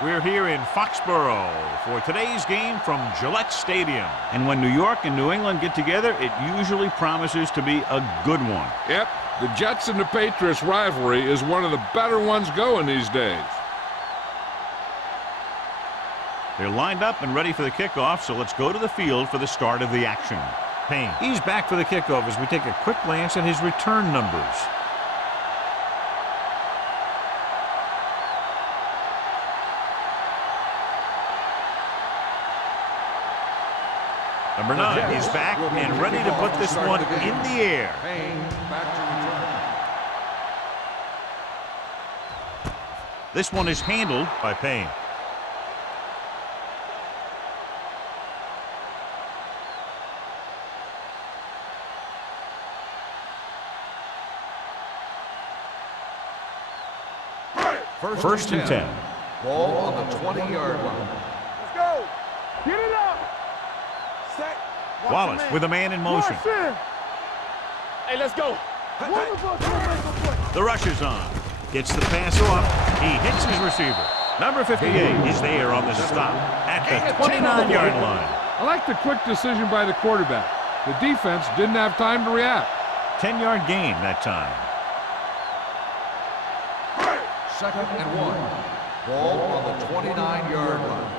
We're here in Foxborough for today's game from Gillette Stadium. And when New York and New England get together, it usually promises to be a good one. Yep, the Jets and the Patriots rivalry is one of the better ones going these days. They're lined up and ready for the kickoff, so let's go to the field for the start of the action. Payne, he's back for the kickoff as we take a quick glance at his return numbers. Number 9 is back and ready to put this one in the air. This one is handled by Payne. First and 10. Ball on the 20-yard line. Let's go. Get it up. Set. Wallace with a man in motion. Hey, let's go. The rush is on. Gets the pass off. He hits his receiver. Number 58 is there on the stop at the 29-yard line. I like the quick decision by the quarterback. The defense didn't have time to react. 10-yard gain that time. Second and 1. Ball on the 29-yard line.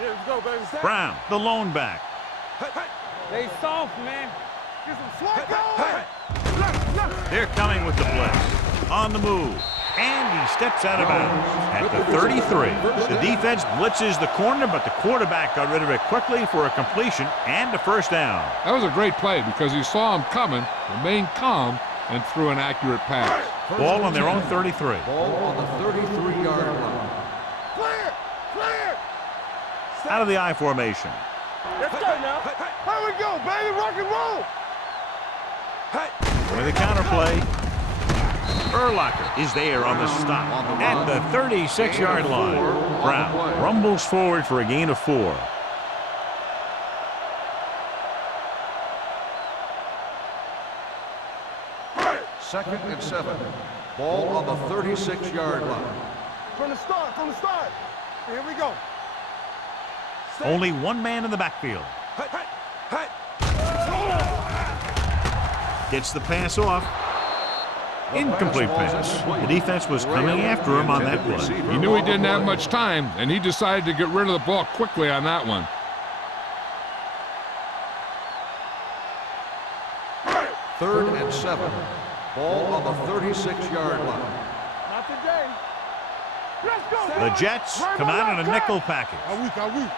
Yeah, let's go, baby. Brown, the lone back. They soft, man. Get some slack going. They're coming with the blitz. On the move. And he steps out of bounds at the 33. The defense blitzes the corner, but the quarterback got rid of it quickly for a completion and a first down. That was a great play because he saw him coming, remained calm, and threw an accurate pass. Ball on their own 33. Ball on the 33-yard line. Clear. Clear. Out of the I formation. Let's go now. Here we go, baby. Rock and roll. With a counterplay. Urlacher is there on the stop at the 36-yard line. Brown rumbles forward for a gain of 4. Second and 7. Ball on the 36-yard line. From the start. Here we go. Only one man in the backfield. Gets the pass off. Incomplete pass. The defense was coming after him on that play. He knew he didn't have much time, and he decided to get rid of the ball quickly on that one. Third and 7. Ball on the 36-yard line. Not today. Let's go. The Jets come out in a nickel package. Here we go. Be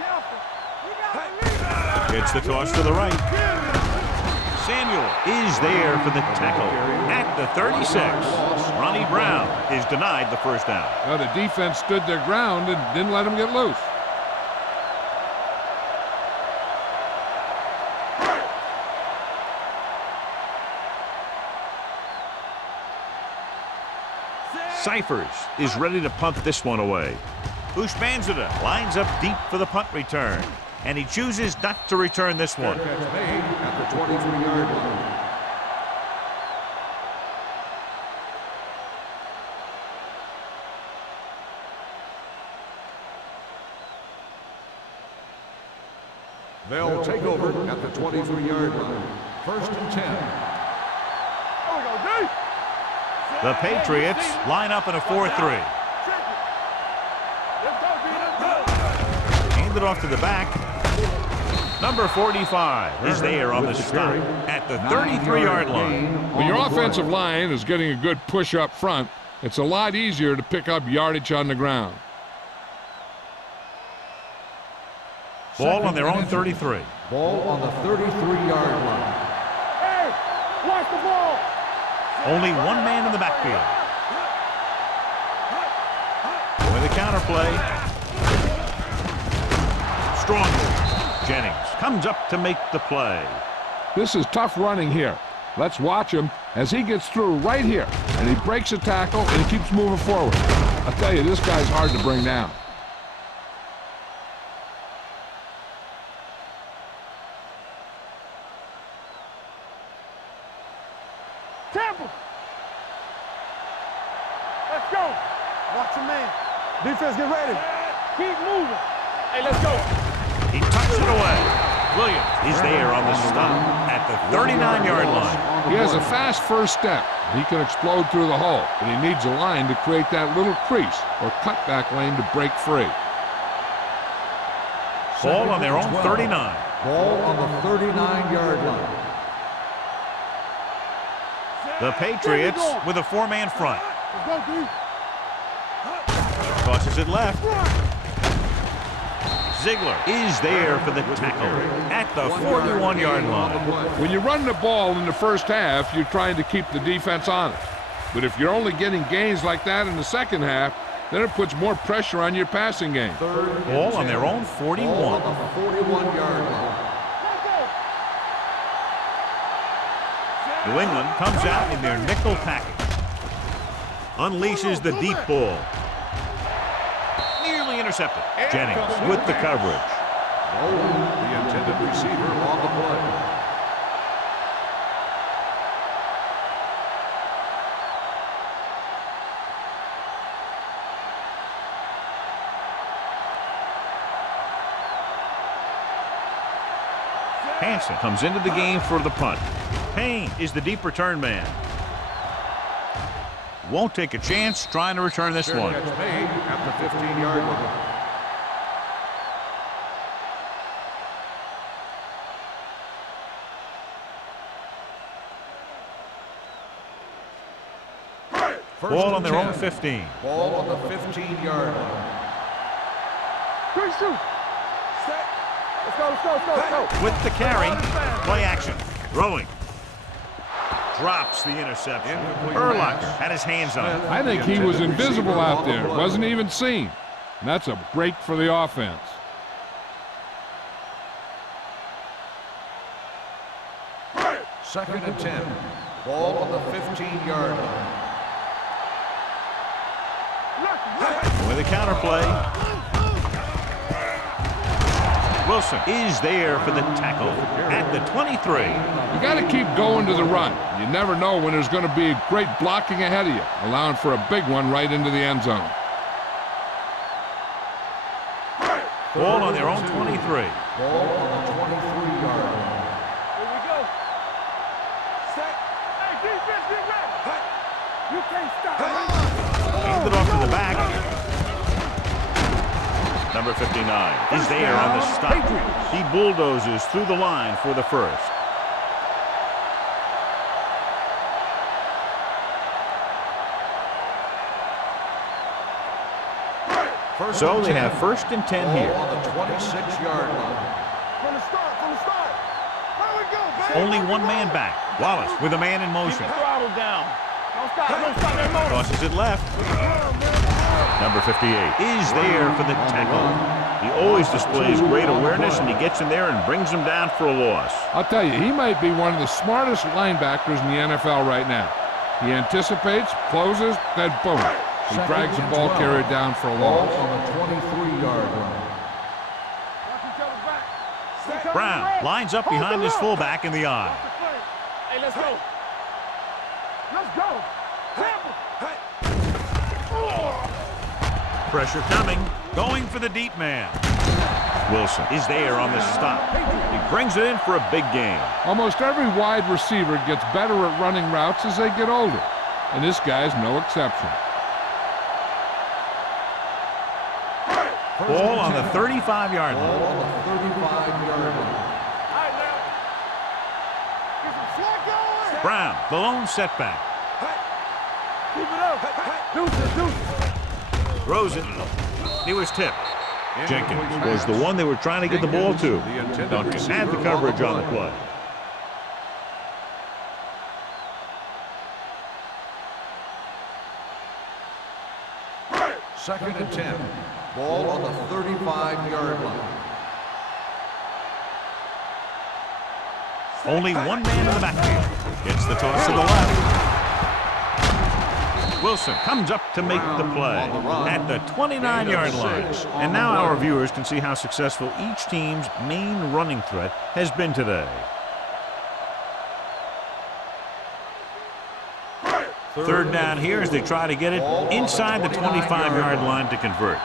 careful. We got the lead. Gets the toss to the right. Samuel is there for the tackle at the 36. Ronnie Brown is denied the first down. Well, the defense stood their ground and didn't let him get loose. Cyphers is ready to punt this one away. Ushmanzada lines up deep for the punt return, and he chooses not to return this one. Catch made at the 23-yard line. They'll take over at the 23-yard line. First and 10. Here we go, D. The Patriots line up in a 4-3. Hand it off to the back. Number 45 is there on the stop at the 33-yard line. When your offensive line is getting a good push up front, it's a lot easier to pick up yardage on the ground. Ball on their own 33. Ball on the 33-yard line. Hey, watch the ball. Only one man in the backfield. With a counterplay. Strong. Jennings comes up to make the play. This is tough running here. Let's watch him as he gets through right here, and he breaks a tackle and he keeps moving forward. I tell you, this guy's hard to bring down. go. Watch your man. Defense, get ready. Keep moving. Hey, let's go. He tucks it away. Williams is there on the stop at the 39-yard line. He has a fast first step. He can explode through the hole, but he needs a line to create that little crease or cutback lane to break free. Ball on their own 39. Ball on the 39-yard line. The Patriots with a four-man front. Let's go, D. Tosses it left. Ziegler is there for the tackle at the 41-yard line. When you run the ball in the first half, you're trying to keep the defense honest. But if you're only getting gains like that in the second half, then it puts more pressure on your passing game. Ball on their own 41. Ball on the 41-yard line. New England comes out in their nickel package. Unleashes the deep ball. Nearly intercepted. Jennings with the coverage. Nolan, the intended receiver, on the play. Hansen comes into the game for the punt. Payne is the deep return man. Won't take a chance trying to return this one. Catch made at the 15-yard line. Ball on their own 15. Ball on the 15-yard line. Quick shoot. Set. Let's go, let's go, let's go, let's go. With the carry, play action, throwing. Drops the interception. Erlach had his hands on it. I think he was invisible out there, wasn't even seen. And that's a break for the offense. Second and 10. Ball on the 15-yard line. With a counterplay. Wilson is there for the tackle at the 23. You got to keep going to the run. You never know when there's going to be a great blocking ahead of you, allowing for a big one right into the end zone. Ball on their own 23. Ball on the 23-yard line. Here we go. Set. Hey, defense, get ready. You can't stop me. Hand it off to the back. Number 59 is there on the stop. He bulldozes through the line for the first. So they have first and 10 here. Ball on the 26-yard line. From the start, from the start. Where we go, baby? Only one man back. Wallace with a man in motion. Keep the throttle down. Don't stop that motor. Tosses it left. Number 58 is there for the tackle. He always displays great awareness, and he gets in there and brings him down for a loss. I'll tell you, he might be one of the smartest linebackers in the NFL right now. He anticipates, closes, then boom. He drags the ball carrier down for a Ball loss. on the 23-yard line. Watch each other's back. Set. Brown lines up behind his fullback in the eye. Hey, let's go. Let's go. Tampa. Pressure coming. Going for the deep man. Wilson is there on the stop. He brings it in for a big gain. Almost every wide receiver gets better at running routes as they get older, and this guy's no exception. Ball on the 35-yard Ball line. on the 35-yard line. All right, now. Get some slack going. Brown, the lone setback. Keep it up. Deuces, deuces. Throws it. He was tipped. Jenkins was the one they were trying to get the ball to. Duncan had the coverage on the play. Second and 10. Ball on the 35-yard line. Only one man in the backfield. Gets the toss to the left. Wilson comes up to make the play at the 29-yard line. And now our viewers can see how successful each team's main running threat has been today. Third down here as they try to get it inside the 25-yard line to convert.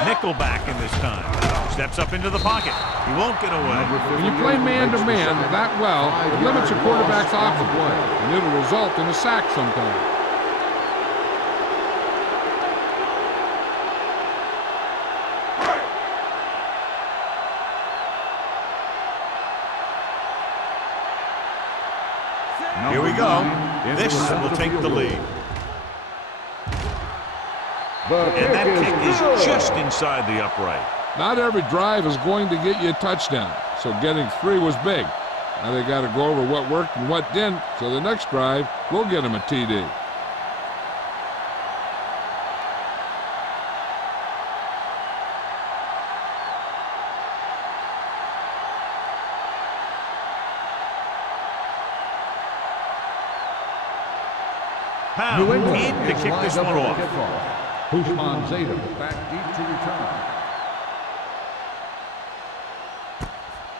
Nickelback in this time. Steps up into the pocket. He won't get away. When you play man-to-man that well, it limits a quarterback's options, and it'll result in a sack sometimes. Here we go. This will take the lead. And that kick is just inside the upright. Not every drive is going to get you a touchdown, so getting 3 was big. Now they got to go over what worked and what didn't, so the next drive will get them a TD. Pound in to kick this one off. Hushman Zeta back deep to return.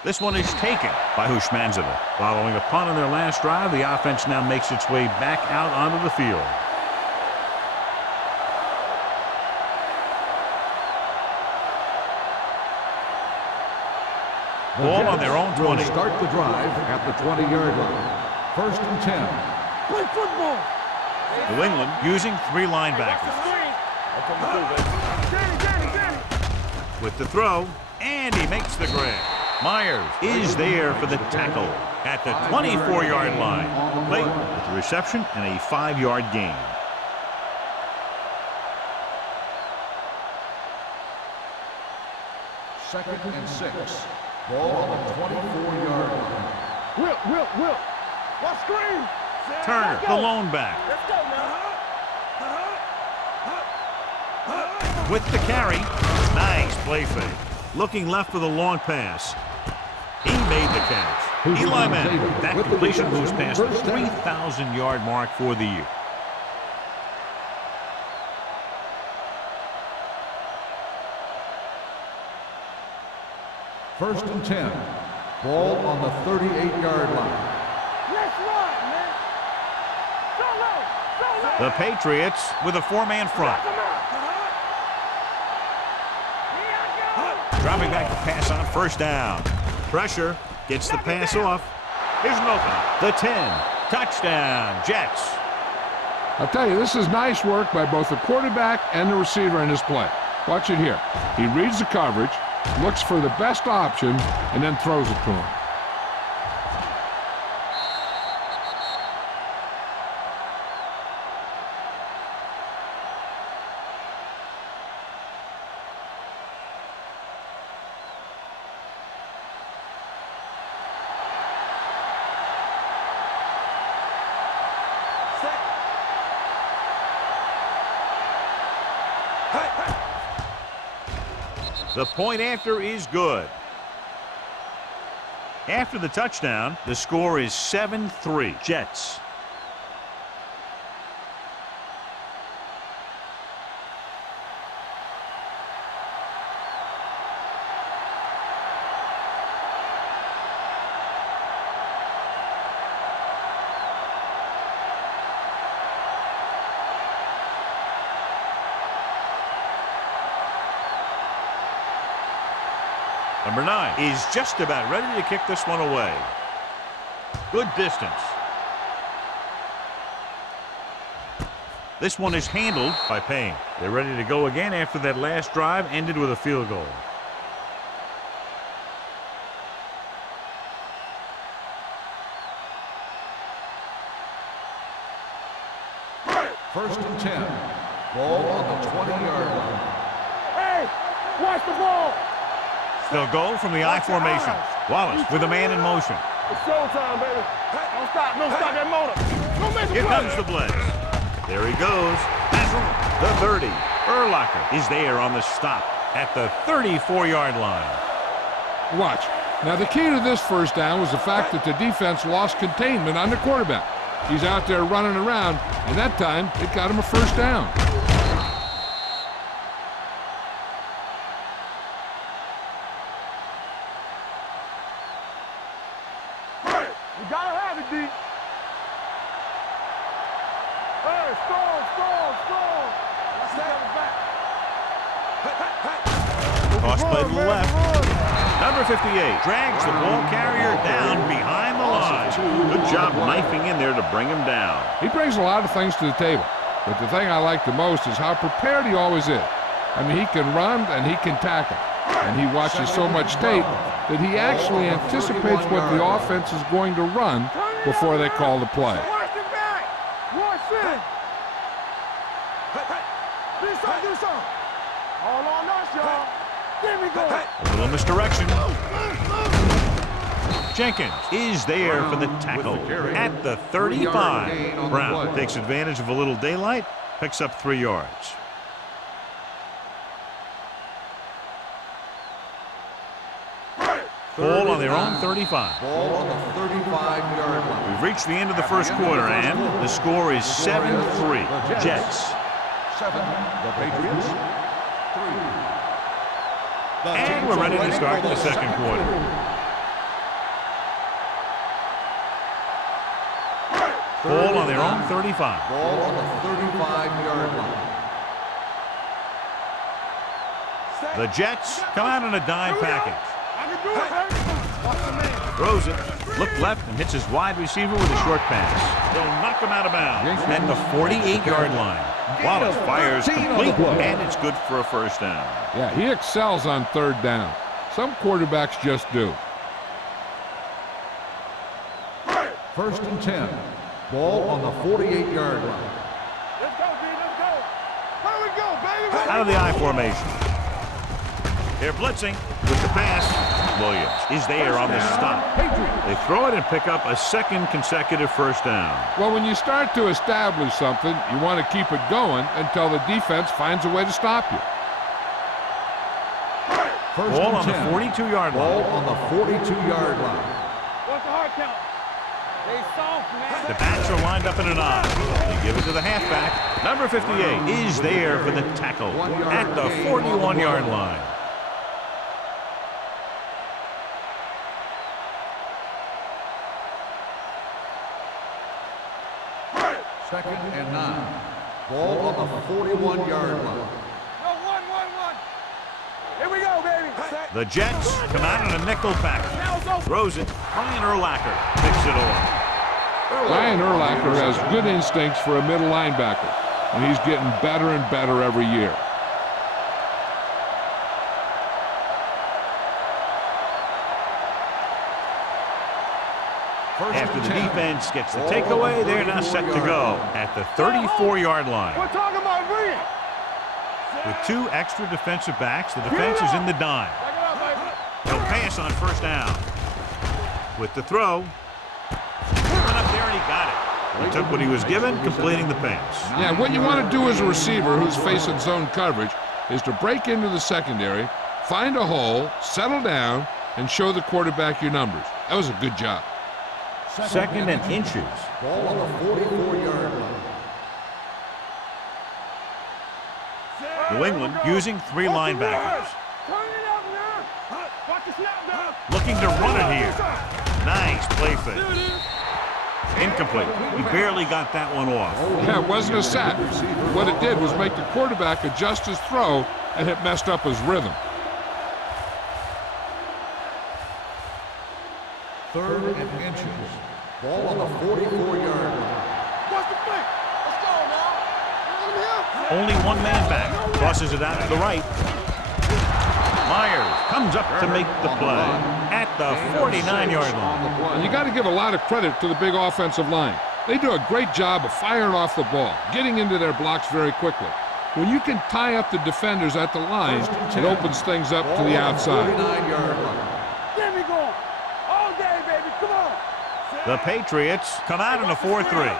This one is taken by Hushmanzada. Following a punt on their last drive, the offense now makes its way back out onto the field. Ball on their own 20. Start the drive at the 20-yard line. First and 10. Play football. New England using 3 linebackers. With the throw, and he makes the grab. Myers is there for the tackle at the 24-yard line. Clayton with the reception and a 5-yard gain. Second and 6. Ball on the 24-yard line. Will. What screen? Turner, the lone back. Let's go now. With the carry. Nice play fake. Looking left for the long pass. He made the catch. Eli Manning. That completion moves past the 3,000-yard mark for the year. First and 10. Ball on the 38-yard line. Let's run, man. Solo. The Patriots with a 4-man front. Dropping back the pass on first down. Pressure. Gets the pass off. Here's an opening. The 10. Touchdown, Jets. I'll tell you, this is nice work by both the quarterback and the receiver in his play. Watch it here. He reads the coverage, looks for the best option, and then throws it to him. The point after is good. After the touchdown, the score is 7-3 Jets. Number 9 is just about ready to kick this one away. Good distance. This one is handled by Payne. They're ready to go again after that last drive ended with a field goal. First and 10. Ball on the 20-yard line. Hey, watch the ball. They'll go from the I formation. Wallace with a man in motion. It's showtime, baby. Don't stop that motor. Don't miss Here comes the blitz. There he goes. The 30. Urlacher is there on the stop at the 34-yard line. Watch. Now, the key to this first down was the fact that the defense lost containment on the quarterback. He's out there running around, and that time it got him a first down. You gotta have it, D. Toss play to the left. Number 58 drags the ball carrier down behind the line. Good job knifing in there to bring him down. He brings a lot of things to the table, but the thing I like the most is how prepared he always is. I mean, he can run and he can tackle, and he watches so much tape that he actually anticipates what the offense is going to run before they call the play. Watch it back. Watch it. Do something. All on us, y'all. There we go. A little misdirection. Jenkins is there for the tackle at the 35. Brown takes advantage of a little daylight, picks up 3 yards. Ball on their own 35. Ball on the 35-yard line. We've reached the end of the first quarter, and the score is 7-3. Jets. 7, the Patriots. 3. And we're ready to start the second quarter. Ball on their own 35. Ball on the 35-yard line. The Jets come out in a dime package. I can do it, baby. Watch the man. Throws it, look left, and hits his wide receiver with a short pass. They'll knock him out of bounds at the 48-yard line. Wallace fires complete, and it's good for a first down. Yeah, he excels on third down. Some quarterbacks just do. 1st and 10. Ball on the 48-yard line. Let's go, B. Let's go. Where we go, baby? Out of the I formation. They're blitzing with the pass. Williams is there on the stop. They throw it and pick up a second consecutive first down. Well, when you start to establish something, you want to keep it going until the defense finds a way to stop you. Ball on the 42-yard line. Ball on the 42-yard line. What's the hard count? They soft, man. The backs are lined up in an I. They give it to the halfback. Number 58 is there for the tackle at the 41-yard line. Second and 9. Ball on the 41-yard line. No, one. Here we go, baby. The Jets come out in a nickel package. Throws it. Ryan Urlacher picks it off. Ryan Urlacher has good instincts for a middle linebacker, and he's getting better and better every year. After the defense gets the takeaway, they're now set to go at the 34-yard line. We're talking about bringing. With 2 extra defensive backs, the defense is in the dime. Back it up, baby. He'll pass on first down. With the throw, went up there and he got it. He took what he was given, completing the pass. Yeah, what you want to do as a receiver who's facing zone coverage is to break into the secondary, find a hole, settle down, and show the quarterback your numbers. That was a good job. Second and inches. Ball on the 44-yard line. New England using 3 linebackers. Turn it up now. Watch the snap down. Looking to run it here. Nice play fake. Incomplete. He barely got that one off. Yeah, it wasn't a sack. What it did was make the quarterback adjust his throw, and it messed up his rhythm. 3rd and inches. Ball on the 44-yard line. Watch the play. Let's go now. Let him here. Only one man back. Tosses it out to the right. Myers comes up to make the play at the 49-yard line. And you got to give a lot of credit to the big offensive line. They do a great job of firing off the ball, getting into their blocks very quickly. When you can tie up the defenders at the line, it opens things up to the outside. 49-yard line. There we go. All day, baby. Come on. The Patriots come out in a 4-3.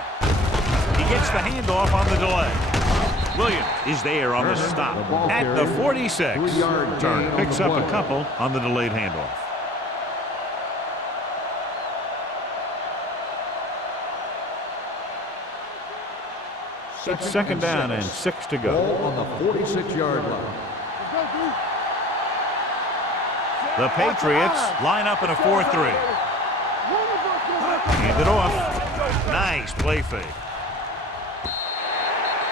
He gets the handoff on the delay. Williams is there on the stop at the 46. Turner picks up a couple on the delayed handoff. It's second down and 6 to go. Ball on the 46-yard line. Let's go, dude. The Patriots line up in a 4-3. Hand it off. Nice play fake.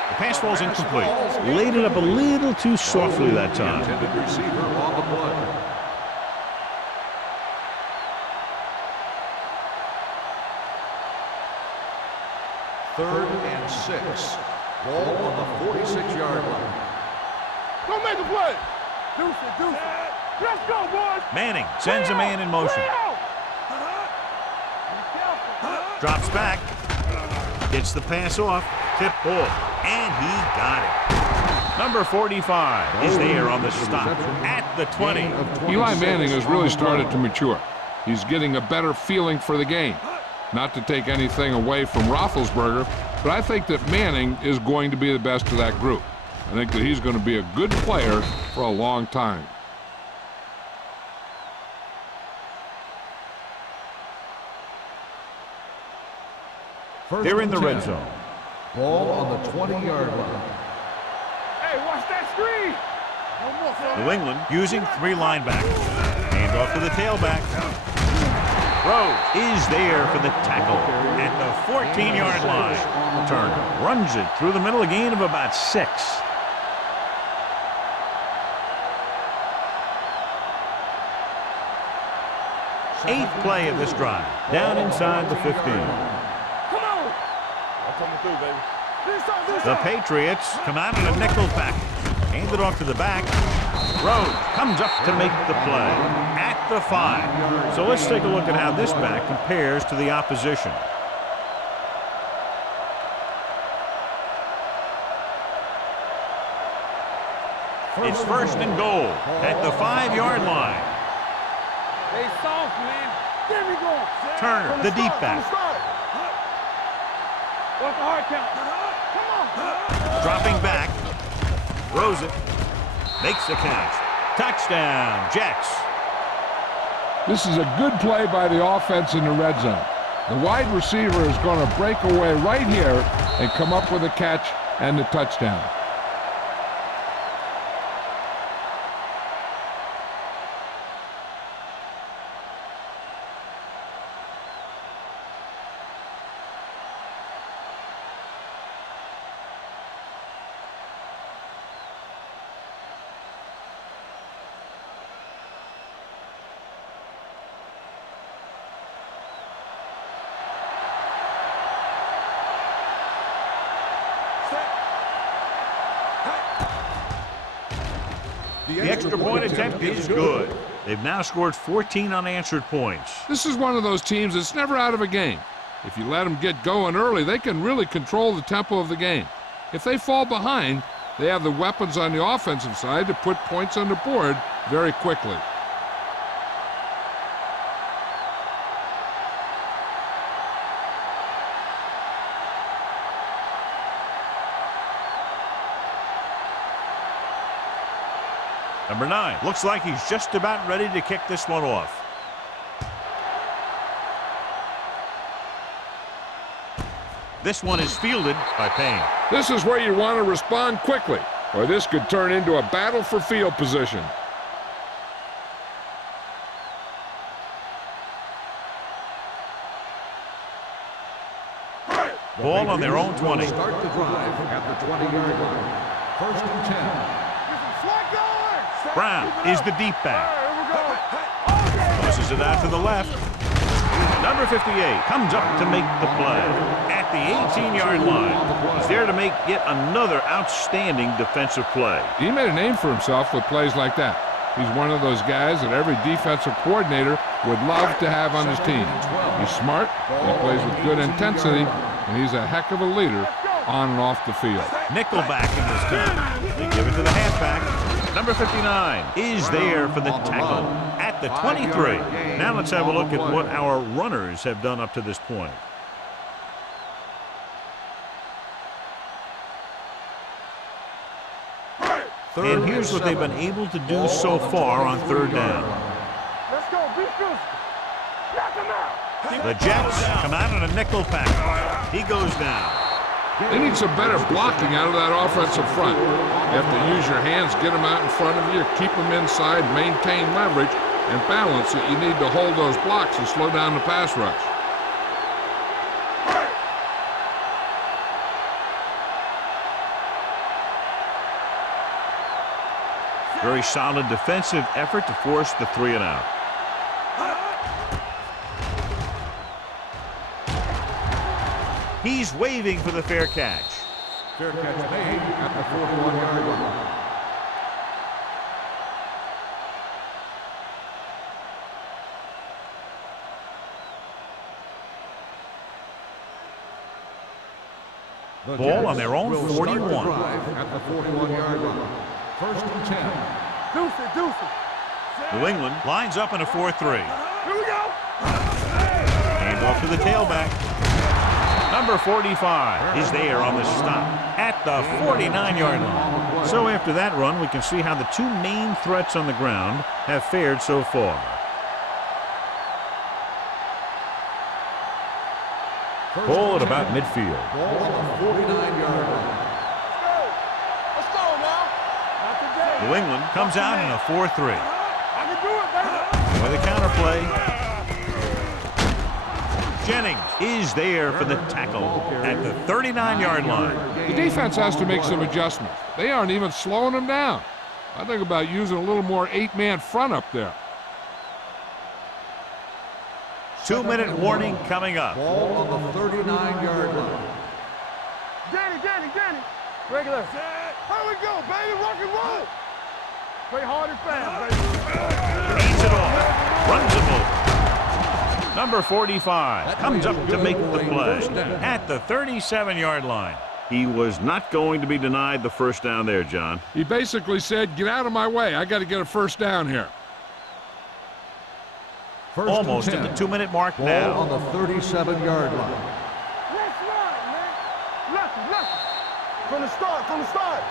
The pass falls incomplete. Laid it up a little too softly that time. Intended receiver on the play. Third and 6. Ball on the 46-yard line. Don't make a play. Deuce it. Let's go, boys. Manning sends a man in motion. Drops back. Gets the pass off. Tip ball. And he got it. Number 45 is there on the stop at the 20. Eli Manning has really started to mature. He's getting a better feeling for the game. Not to take anything away from Roethlisberger, but I think that Manning is going to be the best of that group. I think that he's going to be a good player for a long time. They're in the red zone. Ball on the 20-yard line. Hey, watch that screen. No more, son. New England using 3 linebackers. Hand off to the tailback. Rose is there for the tackle at the 14-yard line. Turner runs it through the middle, a gain of about 6. Eighth play of this drive. Down inside the 15. Come on. I'm coming through, baby. The Patriots come out in a nickel package. Hand it off to the back. Rose comes up to make the play at the 5. So let's take a look at how this back compares to the opposition. It's first and goal at the 5-yard line. They soft, man. There we go. Turner, the deep back. What's the hard count? Come on. Dropping back. Throws it. Makes the catch. Touchdown, Jets. This is a good play by the offense in the red zone. The wide receiver is going to break away right here and come up with a catch and the touchdown. The extra point attempt is good. They've now scored 14 unanswered points. This is one of those teams that's never out of a game. If you let them get going early, they can really control the tempo of the game. If they fall behind, they have the weapons on the offensive side to put points on the board very quickly. Number 9 looks like he's just about ready to kick this one off. This one is fielded by Payne. This is where you want to respond quickly, or this could turn into a battle for field position. Ball on their own 20. Start the drive at the 20-yard line. First and 10. Brown is the deep back. Tosses it out to the left. Number 58 comes up to make the play at the 18-yard line. He's there to make yet another outstanding defensive play. He made a name for himself with plays like that. He's one of those guys that every defensive coordinator would love to have on his team. He's smart, he plays with good intensity, and he's a heck of a leader on and off the field. Nickelback in this time. They give it to the halfback. Number 59 is there for the tackle at the 23. Now let's have a look at what our runners have done up to this point. And here's what they've been able to do so far on third down. Let's go, be physical. Knock him out. The Jets come out in a nickel pack. He goes down. They need some better blocking out of that offensive front. You have to use your hands, get them out in front of you, keep them inside, maintain leverage, and balance it. You need to hold those blocks and slow down the pass rush. Very solid defensive effort to force the 3 and out. He's waving for the fair catch. Fair catch made at the 41-yard line. Ball on their own 41. At the 41-yard line. First and 10. Deuce it, deuce it. New England lines up in a 4-3. Here we go. Hand off to the tailback. Number 45 is there on the stop at the 49-yard line. So after that run, we can see how the two main threats on the ground have fared so far. Ball at about midfield. Ball on the 49-yard line. Let's go now. Not today. New England comes out in a 4-3. I can do it, baby. With a counterplay. Jennings is there for the tackle at the 39-yard line. The defense has to make some adjustments. They aren't even slowing them down. I think about using a little more 8-man front up there. 2-minute warning coming up. Ball on the 39-yard line. Danny. Regular. Here we go, baby. Rock and roll. Play hard and fast, baby. Hands it off. Runs him over. Number 45 comes up to make the play at the 37-yard line. He was not going to be denied the first down there, John. He basically said, get out of my way. I got to get a first down here. First Almost at the 2-minute mark Ball now. on the 37-yard line. Let's ride, man. Lucky. From the start.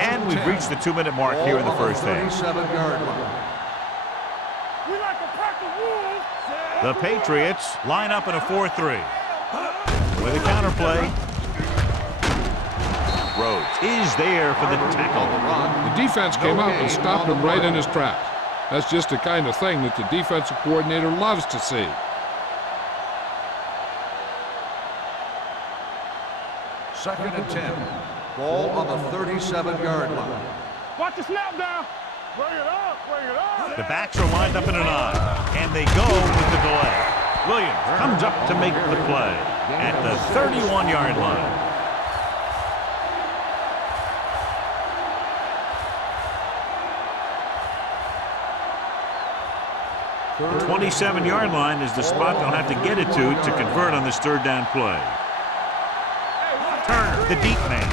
And we've reached the 2-minute mark here in the first half. 37-yard line. We like a pack of wolves. The Patriots line up in a 4-3. With a counterplay. Rhodes is there for the tackle. The defense came out and stopped him right in his tracks. That's just the kind of thing that the defensive coordinator loves to see. Second and 10. Ball on the 37-yard line. Watch the snap down. Bring it up. The backs are lined up in a 9, and they go with the delay. Williams comes up to make the play at the 31-yard line. The 27-yard line is the spot they'll have to get it to convert on this third down play. Turner, the deep man.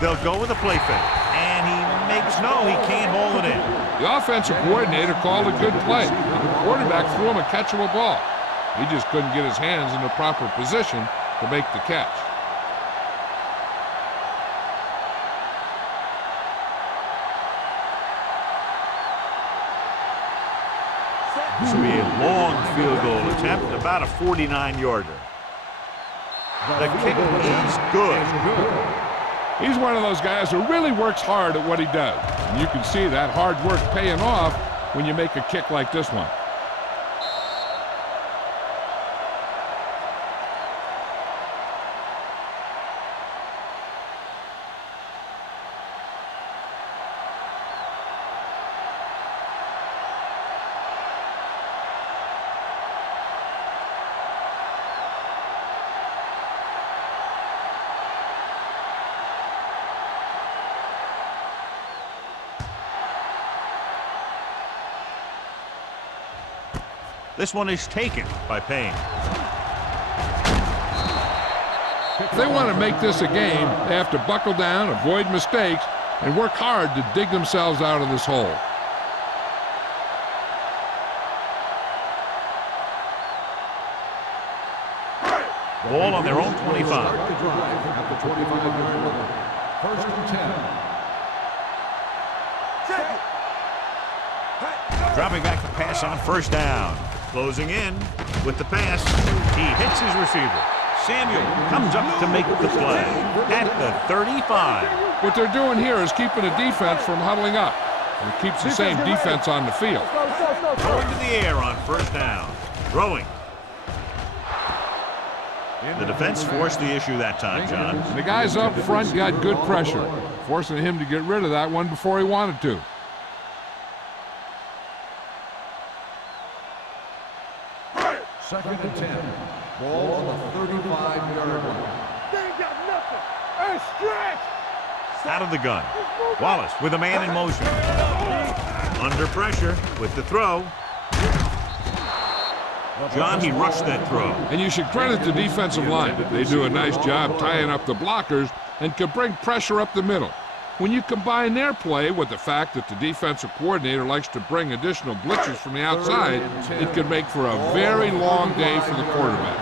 They'll go with a play fake, and he makes he can't hold it in. The offensive coordinator called a good play. The quarterback threw him a catchable ball. He just couldn't get his hands in the proper position to make the catch. This will be a long field goal attempt, about a 49-yarder. The kick is good. He's one of those guys who really works hard at what he does. And you can see that hard work paying off when you make a kick like this one. This one is taken by Payne. If they want to make this a game, they have to buckle down, avoid mistakes, and work hard to dig themselves out of this hole. Ball on their own 25. Start the drive at the 25-yard line. First and 10. Dropping back the pass on first down. Closing in with the pass. He hits his receiver. Samuel comes up to make the play at the 35. What they're doing here is keeping the defense from huddling up. And it keeps the same defense on the field. Going to the air on first down. Throwing. The defense forced the issue that time, John. And the guys up front got good pressure, forcing him to get rid of that one before he wanted to. Second and 10. Ball on the 35-yard line. They ain't got nothing. Hey, stretch. Out of the gun. Wallace with a man in motion. Under pressure with the throw. John, he rushed that throw. And you should credit the defensive line. They do a nice job tying up the blockers and can bring pressure up the middle. When you combine their play with the fact that the defensive coordinator likes to bring additional blitzers from the outside, it could make for a very long day for the quarterback.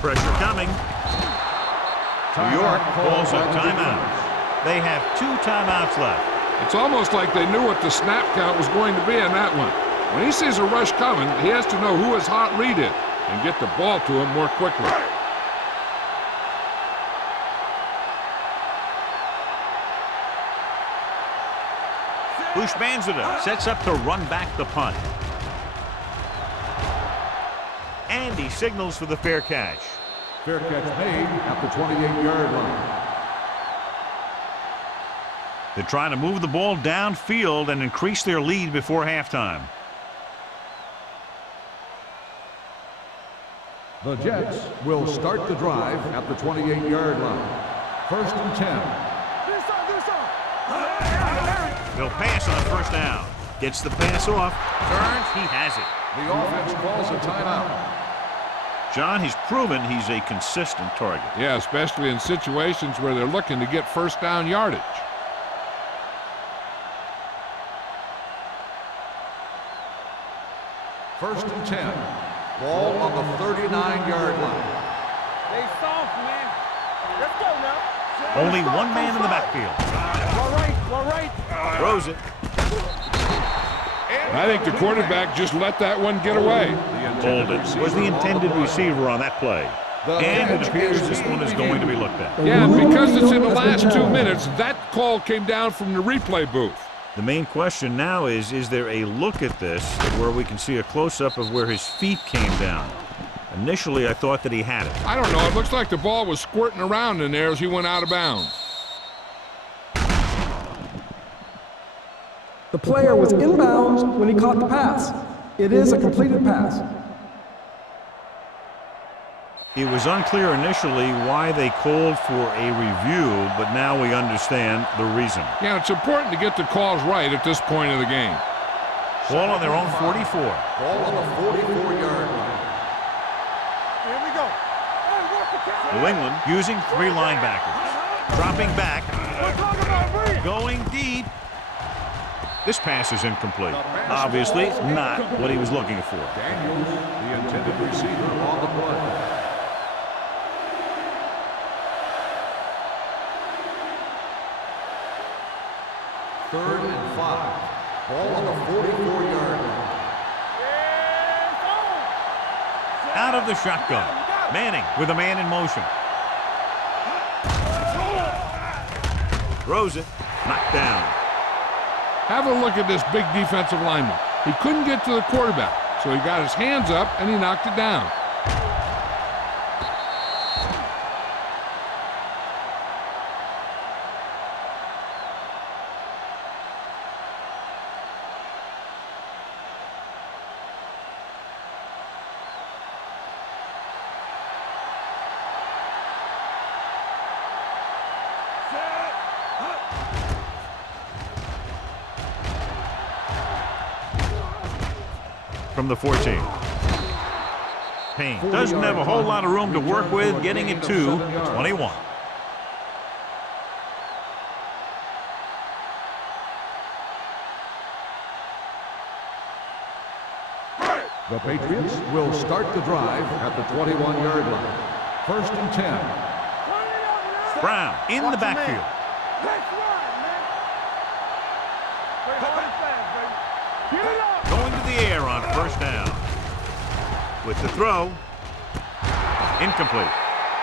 Pressure coming. New York calls a timeout. They have 2 timeouts left. It's almost like they knew what the snap count was going to be on that one. When he sees a rush coming, he has to know who his hot read is and get the ball to him more quickly. Bushmanzada sets up to run back the punt. And he signals for the fair catch. Fair catch made at the 28-yard line. They're trying to move the ball downfield and increase their lead before halftime. The Jets will start the drive at the 28-yard line. First and 10. They'll pass on first down. Gets the pass off. Turns. He has it. The offense calls a timeout. John, he's proven he's a consistent target. Yeah, especially in situations where they're looking to get first down yardage. First and 10. Ball on the 39-yard line. They soft, man. Let's go now. Only one man in the backfield. All right. Throws it. I think the quarterback just let that one get away. Bolden was the intended receiver on that play. And it appears this one is going to be looked at. Yeah, and because it's in the last 2 minutes, that call came down from the replay booth. The main question now is there a look at this where we can see a close-up of where his feet came down? Initially, I thought that he had it. I don't know. It looks like the ball was squirting around in there as he went out of bounds. The player was inbounds when he caught the pass. It is a completed pass. It was unclear initially why they called for a review, but now we understand the reason. Yeah, it's important to get the calls right at this point of the game. Ball on their own 44. Ball on the 44-yard line. Here we go. Hey, what's the catch? New England using 3 linebackers. Dropping back. We're talking about bring it. Going deep. This pass is incomplete. Obviously not what he was looking for. Daniels, the intended receiver on the play. Third and 5. Ball on the 44-yard line. Out of the shotgun. Manning with a man in motion. Throws it. Knocked down. Have a look at this big defensive lineman. He couldn't get to the quarterback, so he got his hands up and he knocked it down. From the 14. Payne doesn't have a whole lot of room to work with, getting it to 21. The Patriots will start the drive at the 21-yard line. First and 10. Brown in the backfield. Let's run, man. Play hard and fast, baby. Get it up. Going to the air on first down. With the throw. Incomplete.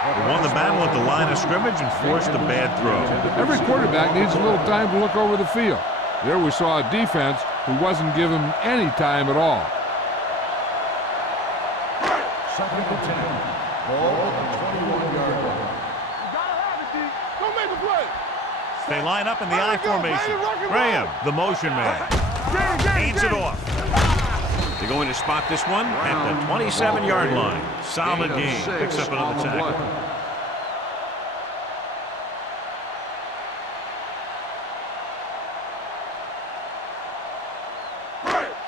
They won the battle at the line of scrimmage and forced a bad throw. Every quarterback needs a little time to look over the field. There we saw a defense who wasn't given any time at all. Second and 10. Ball on the 21-yard line. You gotta have it, D. Don't make a play. They line up in the I formation. Graham, the motion man, hands it off. They're going to spot this one at the 27-yard line. Solid game. Picks up another tackle.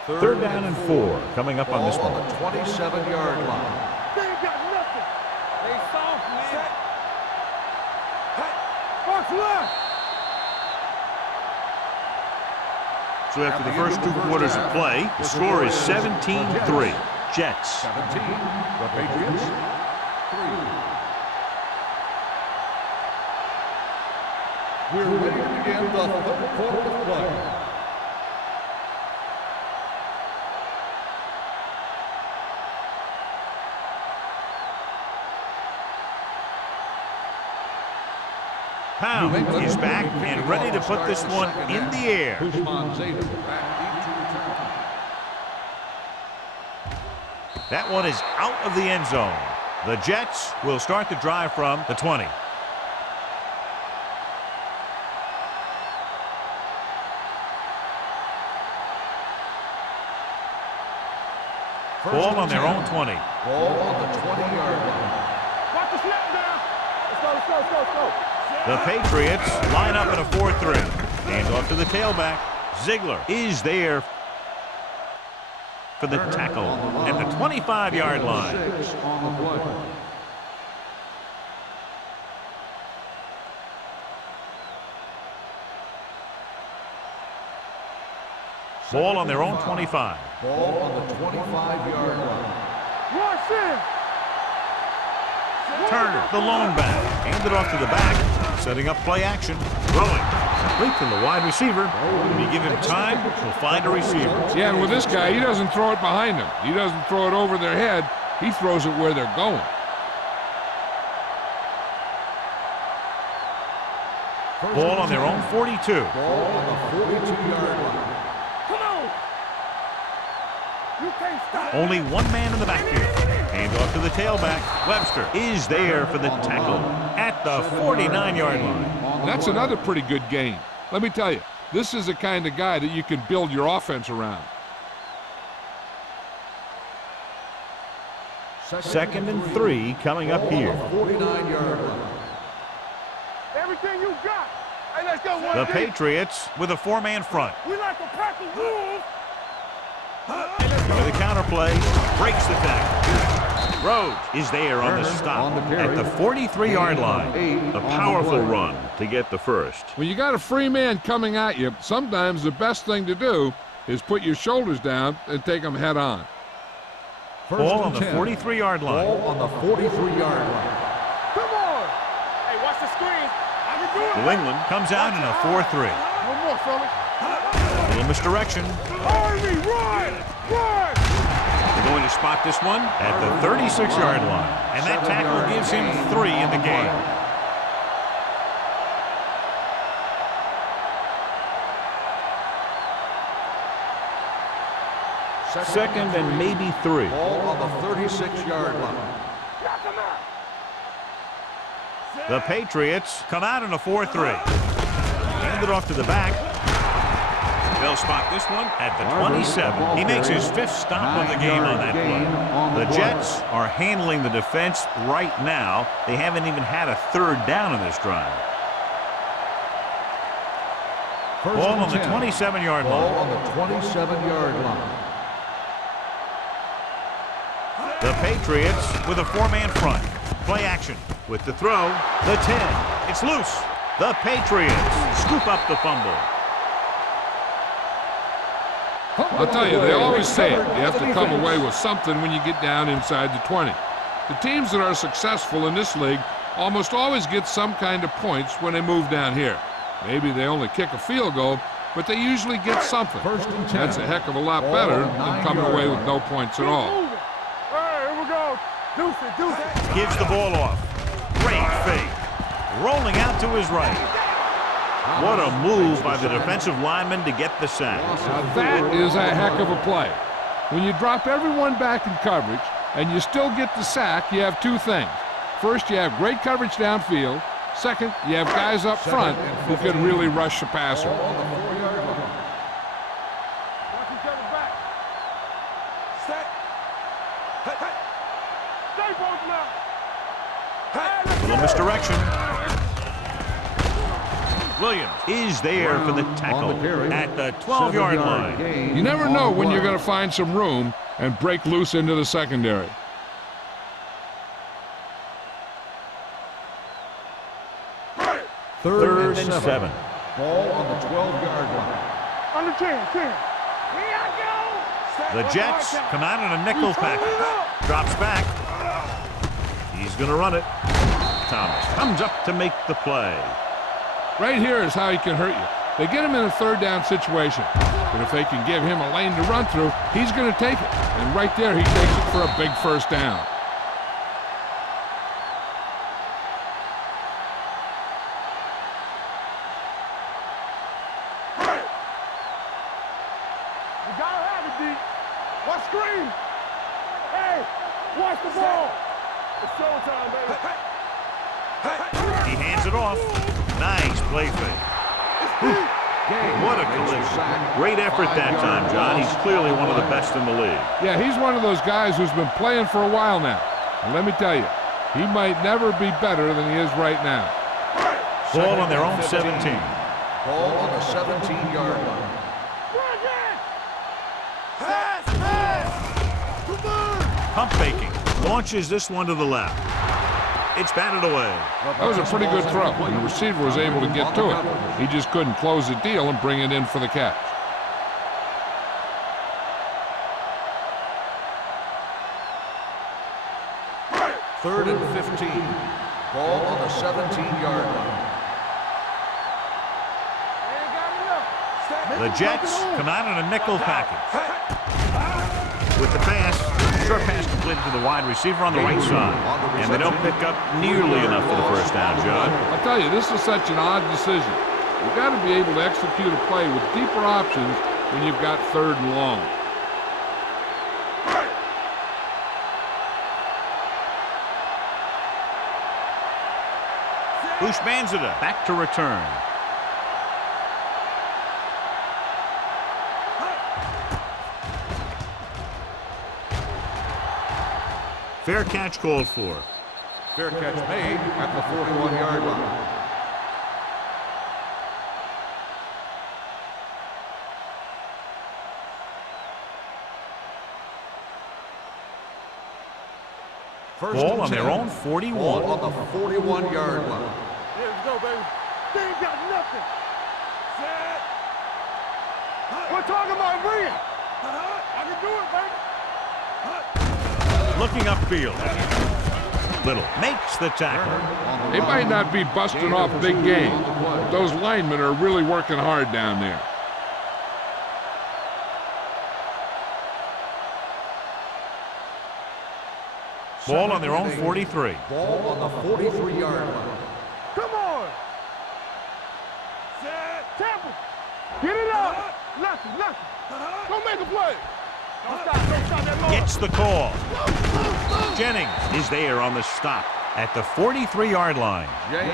Third down and 4 coming up on this one. On the 27-yard line. They ain't got nothing. They soft, man. Set. Box left. So after the first 2 quarters of play, the score is 17-3. Jets. 17. The Patriots. 3. We're ready to begin the third quarter of play. Pound is back and ready to put this one in the air. That one is out of the end zone. The Jets will start the drive from the 20. Ball on their own 20. Ball on the 20-yard line. Watch the snap down. Let's go, let's go, let's go, let's go. The Patriots line up in a 4-3. Hands off to the tailback. Ziegler is there for the tackle at the 25-yard line. Ball on their own 25. Ball on the 25-yard line. Rush in. Turner, the lone back. Hand it off to the back. Setting up play action. Throwing. Complete to the wide receiver. If you give him time, he'll find a receiver. Yeah, and with this guy, he doesn't throw it behind him. He doesn't throw it over their head. He throws it where they're going. Ball on their own 42. Ball on the 42-yard line. Come on. You can't stop. Only one man in the backfield. Hand off to the tailback. Webster is there for the tackle at the 49-yard line. That's another pretty good game. Let me tell you, this is the kind of guy that you can build your offense around. Second and 3 coming up here. 49-yard line. Everything you got. Hey, let's go. The Patriots with a 4-man front. We like a pack of wolves. With the counter play, breaks the tackle. Rhodes is there on the stop at the 43-yard line. A powerful run to get the first. When you got a free man coming at you, sometimes the best thing to do is put your shoulders down and take them head on. Ball on the 43-yard line. Ball on the 43-yard line. Come on. Hey, watch the screen. I can do it. New England comes out in a 4-3. No more, fellas. A little misdirection. Army, run! Run! They're going to spot this one at the 36-yard line. And that tackle gives him 3 in the game. Second and maybe 3. Ball on the 36-yard line. Knock him out. The Patriots come out in a 4-3. Hand it off to the back. They'll spot this one at the 27. He makes his 5th stop of the game on that play. The Jets are handling the defense right now. They haven't even had a 3rd down in this drive. Ball on the 27-yard line. Ball on the 27-yard line. The Patriots with a 4-man front. Play action with the throw. The 10. It's loose. The Patriots scoop up the fumble. I'll tell you, they always say it. You have to come away with something when you get down inside the 20. The teams that are successful in this league almost always get some kind of points when they move down here. Maybe they only kick a field goal, but they usually get something. That's a heck of a lot better than coming away with no points at all. Hey, here we go. Deuce it, deuce it. Gives the ball off. Great fake. Rolling out to his right. What a move by the defensive lineman to get the sack. Now that is a heck of a play. When you drop everyone back in coverage and you still get the sack, you have two things. First, you have great coverage downfield. Second, you have guys up front who can really rush the passer. Watch each other back. Set. Hey, hey. Stay both now. Hey, Little misdirection. Williams is there for the tackle at the 12-yard line. You never know when you're going to find some room and break loose into the secondary. Third and 7. Ball on the 12-yard line. on the 10. Here I go. The Jets come out in a nickel package. Drops back. He's going to run it. Thomas comes up to make the play. Right here is how he can hurt you. They get him in a third down situation. But if they can give him a lane to run through, he's going to take it. And right there, he takes it for a big first down. You gotta have it, D. Watch screen. Hey, watch the ball. It's showtime, baby. He hands it off. Nice play fake. What a collision. Great effort that time, John. He's clearly one of the best in the league. Yeah, he's one of those guys who's been playing for a while now. And let me tell you, he might never be better than he is right now. Ball on their own 17. Ball on the 17-yard line. Pump faking. Launches this one to the left. It's batted away. That was a pretty good throw, and the receiver was able to get to it. He just couldn't close the deal and bring it in for the catch. Third and 15. Ball on the 17-yard line. The Jets come out in a nickel package. With the pass, short pass completed to the wide receiver on the right side. And they don't pick up nearly enough for the first down, John. I'll tell you, this is such an odd decision. You've got to be able to execute a play with deeper options when you've got third and long. Bush Banzida back to return. Fair catch called for. Fair catch made at the 41-yard line. Ball on their own 41. Ball on the 41-yard line. Here we go, baby. They ain't got nothing. Set. We're talking about bringing. I can do it, baby. Looking upfield. Little makes the tackle. They might not be busting off big games, but those linemen are really working hard down there. Ball on their own 43. Ball on the 43-yard line. Come on. Set. Temple. Get it up. Nothing. Go make a play. Don't stop that ball. Gets the call. Jennings is there on the stop at the 43-yard line.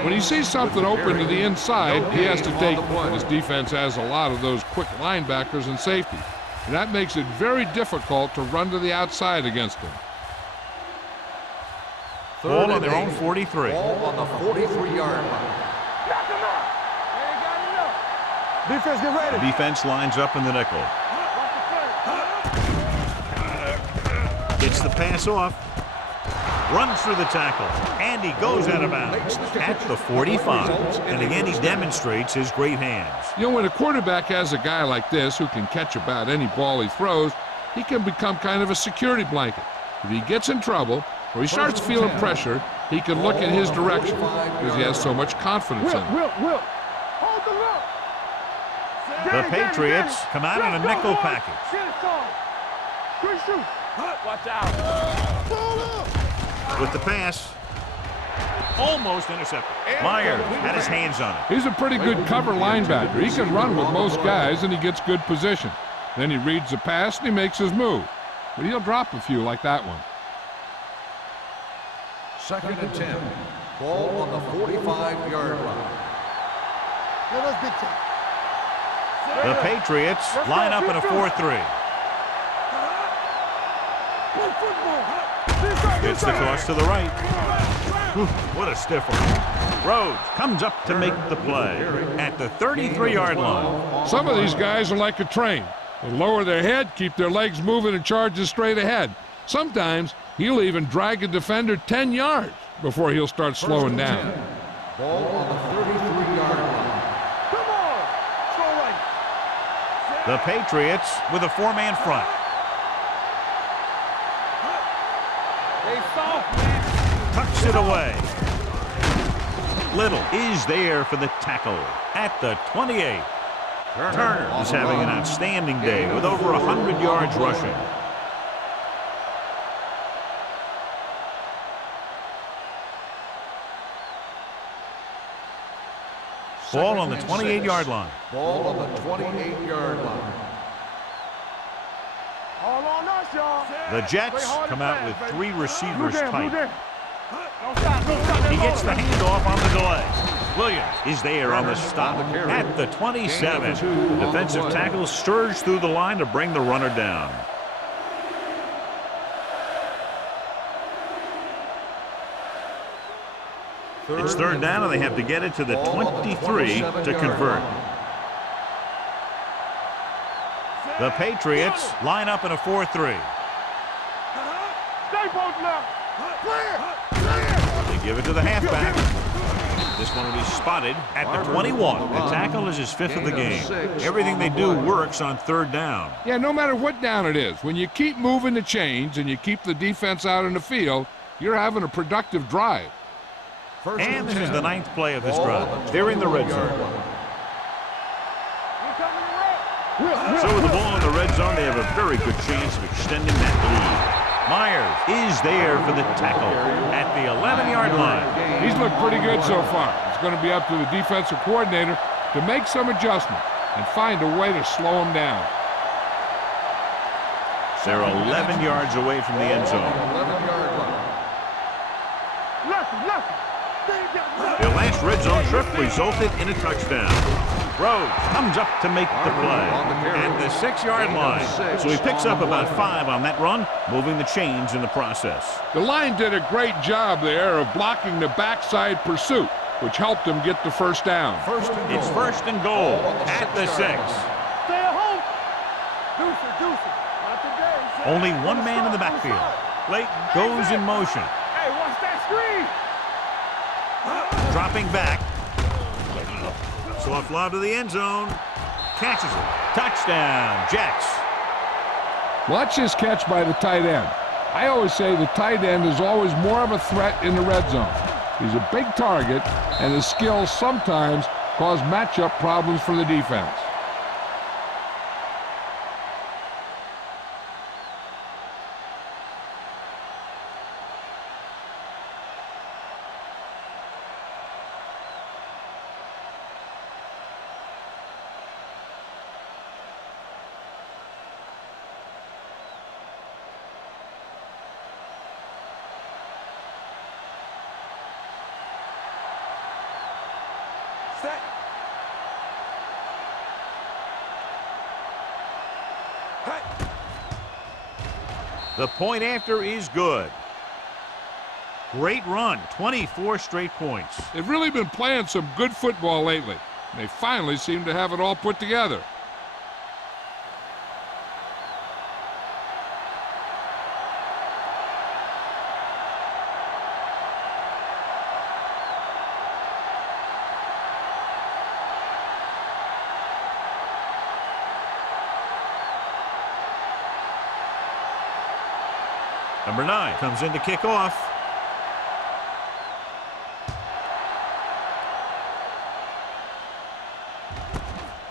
When he sees something open to the inside, he has to take it. His defense has a lot of those quick linebackers and safeties, and that makes it very difficult to run to the outside against him. Ball on their own 43. Ball on the 43-yard line. Knock him out. They ain't got enough. Defense, get ready. Defense lines up in the nickel. Gets the pass off. Runs through the tackle. And he goes out of bounds at the 45. And again, he demonstrates his great hands. You know, when a quarterback has a guy like this who can catch about any ball he throws, he can become kind of a security blanket. If he gets in trouble or he starts feeling pressure, he can look in his direction because he has so much confidence in him. Will. Hold the look. The Patriots come out in a nickel package. Get it, son. Good shoot. Watch out. With the pass. Almost intercepted. Myers had his hands on it. He's a pretty good cover linebacker. He can run with most guys, and he gets good position. Then he reads the pass, and he makes his move. But he'll drop a few like that one. 2nd and 10. Ball on the 45-yard line. The Patriots line up in a 4-3. Gets the toss to the right. Whew, what a stiff one. Rhodes comes up to make the play at the 33-yard line. Some of these guys are like a train. They lower their head, keep their legs moving, and charge straight ahead. Sometimes he'll even drag a defender 10 yards before he'll start slowing down. Ball on the 33-yard line. Come on! Throw right. The Patriots with a 4-man front. They soft, man. Tucks it away. Little is there for the tackle at the 28. Turner is having an outstanding day with over 100 yards rushing. Ball on the 28-yard line. Ball on the 28-yard line. All on us, y'all. The Jets come out with 3 receivers Move tight. there. Don't stop. He gets the handoff on the delay. Williams is there on the stop at the 27. The defensive tackle surged through the line to bring the runner down. It's 3rd down, and they have to get it to the 23 to convert. The Patriots line up in a 4-3. Stay both left. They give it to the halfback. This one will be spotted at the 21. The tackle is his 5th of the game. Everything they do works on 3rd down. Yeah, no matter what down it is, when you keep moving the chains and you keep the defense out in the field, you're having a productive drive. And this is the 9th play of this drive. They're in the red zone. So with the ball in the red zone, they have a very good chance of extending that lead. Myers is there for the tackle at the 11-yard line. He's looked pretty good so far. It's going to be up to the defensive coordinator to make some adjustments and find a way to slow him down. They're 11 yards away from the end zone. 11-yard line. Their last red zone trip resulted in a touchdown. Rhodes comes up to make the play at the 6-yard line. So he picks up about 5 on that run, moving the chains in the process. The line did a great job there of blocking the backside pursuit, which helped him get the 1st down. It's 1st and goal at the 6. Stay at home. Deuce. Not today. Only one man in the backfield. Layton goes in motion. Hey, watch that screen. Dropping back. Soft lob to the end zone. Catches it. Touchdown, Jets. Watch this catch by the tight end. I always say the tight end is always more of a threat in the red zone. He's a big target, and his skills sometimes cause matchup problems for the defense. Set. Hey. The point after is good. Great run, 24 straight points. They've really been playing some good football lately. They finally seem to have it all put together. Number 9 comes in to kick off.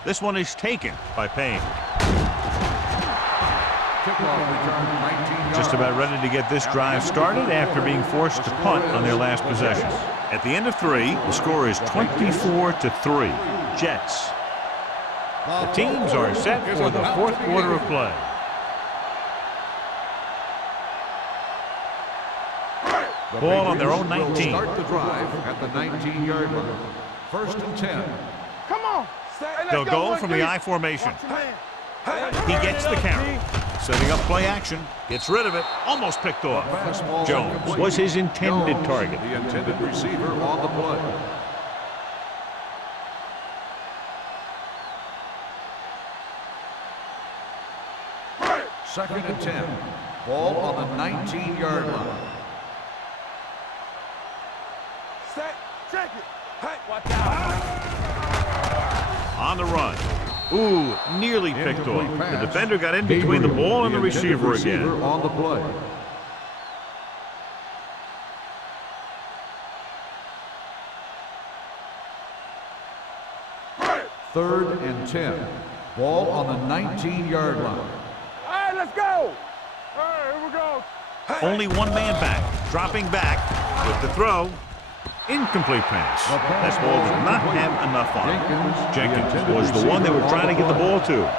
This one is taken by Payne. Kick Kickoff return 19 yards. Just about ready to get this drive started after being forced to punt on their last possession. At the end of 3, the score is 24-3. Jets. The teams are set for the fourth quarter of play. Ball on their own 19. Start the drive at the 19-yard line. First and 10. Come on. They'll go from the I formation. He gets the carry. Setting up play action. Gets rid of it. Almost picked off. Jones was his intended target. The intended receiver on the play. Second and 10. Ball on the 19-yard line. Set. Check it. Hey, watch out. On the run. Ooh, nearly picked off. Incomplete The pass. defender got in between the ball and the intended receiver again. on the play. Third and 10. Ball on the 19-yard line. All right, let's go. All right, here we go. Only one man back. Dropping back with the throw. Incomplete pass. This ball did not have enough on it. Jenkins was the one they were trying to get the ball to.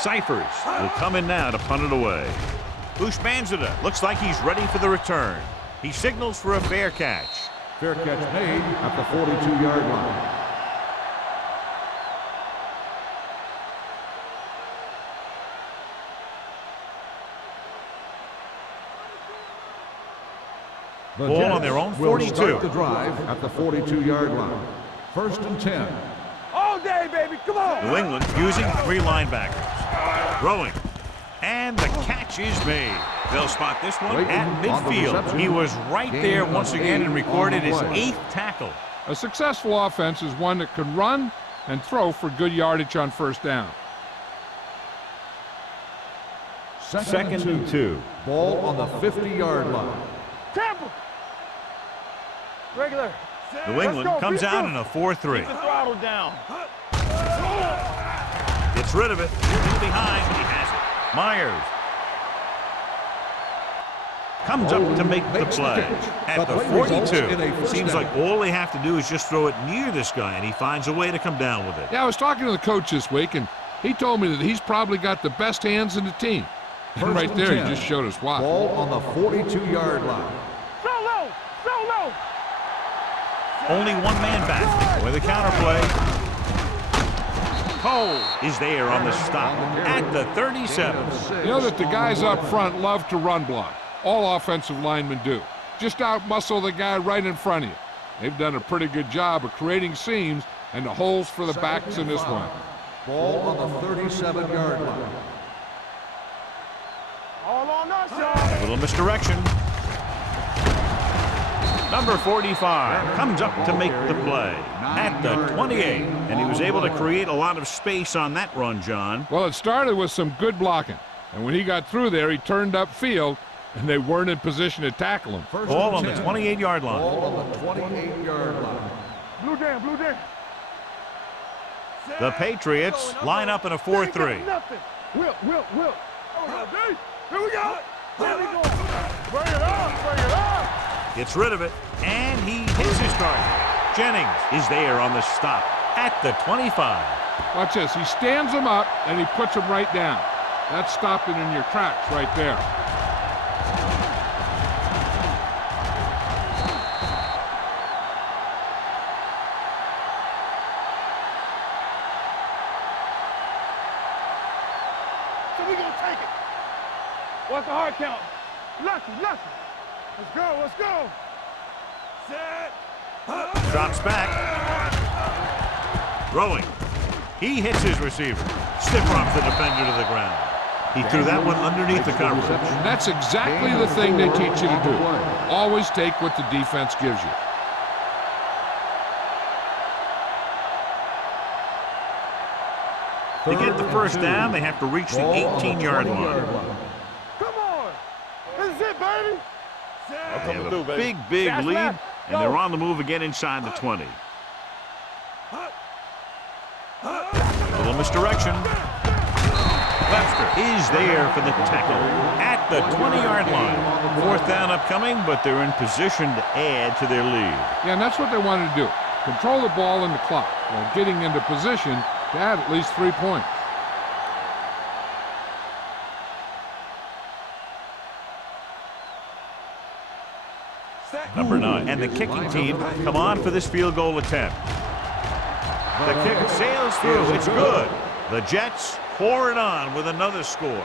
Cyphers will come in now to punt it away. Ushmanzada looks like he's ready for the return. He signals for a fair catch. Fair catch made at the 42-yard line. The Ball Jets on their own will 42. start the drive at the 42-yard line. First and 10. All day, baby. Come on. New England using 3 linebackers. Throwing. And the catch is made. They'll spot this one at midfield. He was right there once again and recorded his 8th tackle. A successful offense is one that can run and throw for good yardage on first down. Second and 2. Ball on the 50-yard line. Temple. Regular. New England comes out in a 4-3. Throttle down. Gets rid of it. In behind. He has it. Myers comes up to make the play at the 42. Seems like all they have to do is just throw it near this guy, and he finds a way to come down with it. Yeah, I was talking to the coach this week, and he told me that he's probably got the best hands in the team. And right there, he just showed us why. Ball on the 42-yard line. So low. So low. Only one man back with a counterplay. Cole is there on the stop at the 37. You know that the guys up front love to run block. All offensive linemen do. Just out-muscle the guy right in front of you. They've done a pretty good job of creating seams and the holes for the backs in this one. Ball on the 37-yard line. All on us, y'all. A little misdirection. Number 45 comes up to make the play at the 28. And he was able to create a lot of space on that run, John. Well, it started with some good blocking. And when he got through there, he turned upfield, and they weren't in position to tackle him. Ball on the 28-yard line. Ball on the 28-yard line. Blue down, blue down. The Patriots line up in a 4-3. Nothing. Will. Here we go. There we go. Bring it up. Gets rid of it, and he hits his target. Jennings is there on the stop at the 25. Watch this. He stands him up, and he puts him right down. That's stopping in your tracks right there. So we gonna take it. What's the hard count? Lucky. Let's go. Set. Drops back. Throwing. He hits his receiver. Stiff arms the defender to the ground. He threw that one underneath the coverage. And that's exactly the thing they teach you to do. Always take what the defense gives you. To get the first down, they have to reach the 18-yard line. Come on. This is it. Ready? They have a big lead, and they're on the move again inside the 20. Little misdirection. Webster is there for the tackle at the 20-yard line. Fourth down upcoming, but they're in position to add to their lead. Yeah, and that's what they wanted to do. Control the ball and the clock while getting into position to add at least 3 points. Number 9. And the kicking team come on for this field goal attempt. The kick sails through. It's good. The Jets pour it on with another score.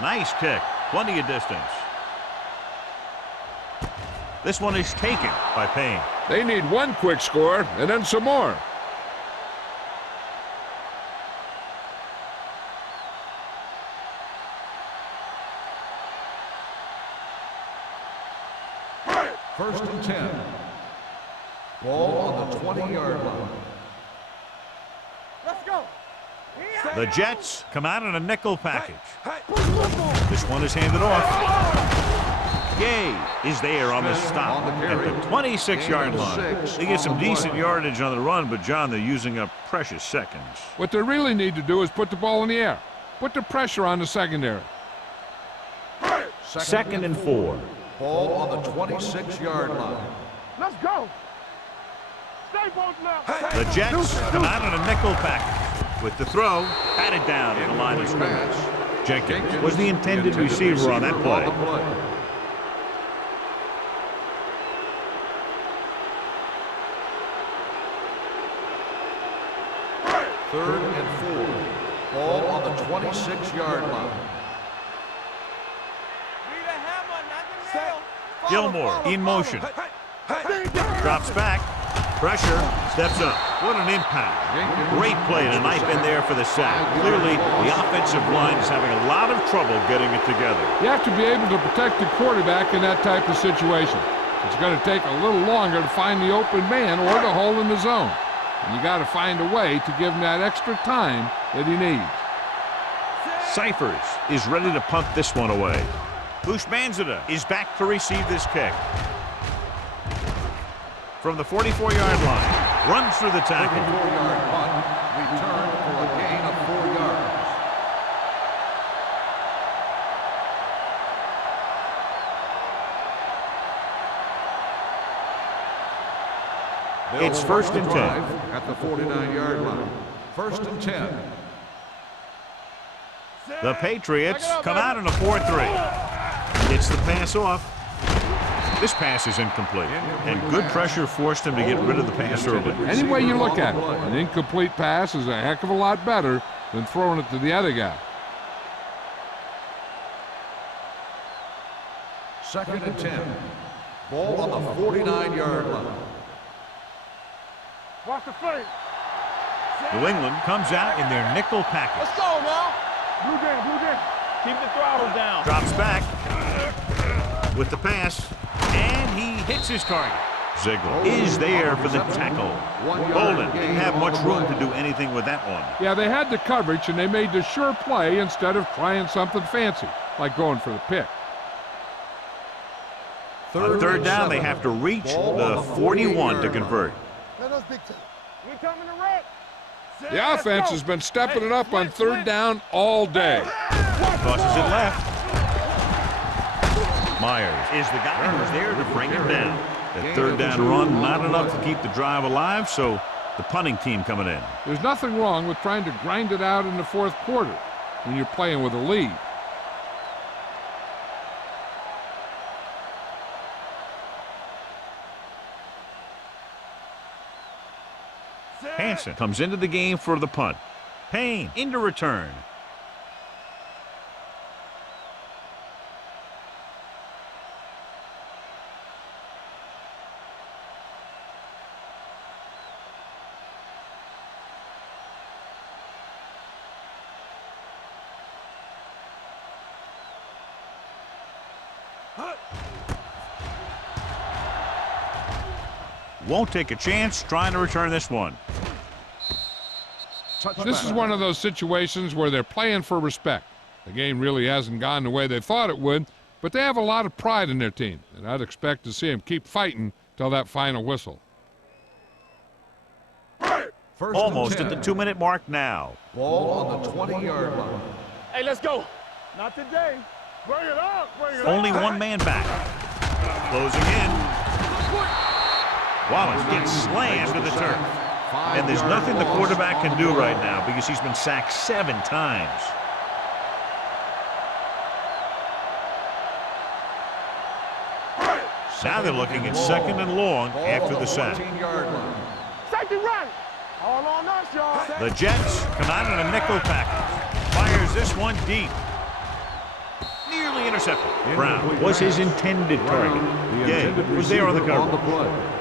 Nice kick. Plenty of distance. This one is taken by Payne. They need one quick score and then some more. First and 10. Ball on the 20-yard line. Let's go. The Jets come out in a nickel package. This one is handed off. Gay is there on the stop at the 26-yard line. They get some decent yardage on the run, but, John, they're using up precious seconds. What they really need to do is put the ball in the air. Put the pressure on the secondary. Second and 4. Ball on the 26-yard line. Let's go. Stay both now. The Jets come out in a nickel package. With the throw, batted down in the line of scrimmage. Jenkins was the intended receiver on that play. Third and 4. Ball on the 26-yard line. Gilmore in motion. Drops back. Pressure. Steps up. What an impact. Great play to knife in there for the sack. Clearly, the offensive line is having a lot of trouble getting it together. You have to be able to protect the quarterback in that type of situation. It's going to take a little longer to find the open man or the hole in the zone. And you got to find a way to give him that extra time that he needs. Cyphers is ready to punt this one away. Bushmanzada is back to receive this kick. From the 44-yard line, runs through the tackle. 34-yard punt, return for a gain of 4 yards. It's first and 10. At the 49-yard line. First and 10. The Patriots come out in a 4-3. Gets the pass off. This pass is incomplete, and good pressure forced him to get rid of the pass early. Any way you look at it, an incomplete pass is a heck of a lot better than throwing it to the other guy. Second and 10. Ball on the 49-yard line. Watch the fake. New England comes out in their nickel package. Let's go now. Blue game, blue game. Keep the throttle down. Drops back with the pass, and he hits his target. Ziegler is there for the tackle. Bolden didn't have much room to do anything with that one. Yeah, they had the coverage, and they made the sure play instead of trying something fancy, like going for the pick. On third down, they have to reach the 41 to convert. Let us big time. We coming to wreck. The offense has been stepping it up on third down all day. Tosses it left. Myers is the guy who's there to bring him down. The third down run, not enough to keep the drive alive, so the punting team coming in. There's nothing wrong with trying to grind it out in the fourth quarter when you're playing with a lead. Hansen comes into the game for the punt. Payne into return. won't take a chance trying to return this one. This is one of those situations where they're playing for respect. The game really hasn't gone the way they thought it would, but they have a lot of pride in their team, and I'd expect to see them keep fighting till that final whistle. Almost at the 2-minute mark now. Ball on the 20-yard line. Hey, let's go. Not today. Bring it up. Bring it up. Only one man back. Closing in. Wallace gets slammed to the turf. And there's nothing the quarterback can do right now because he's been sacked 7 times. Now they're looking at 2nd and long after the sack. Safety run. All on us, y'all. The Jets come out in a nickel package. Fires this one deep. Nearly intercepted. Brown was his intended target. Gay was there on the cover.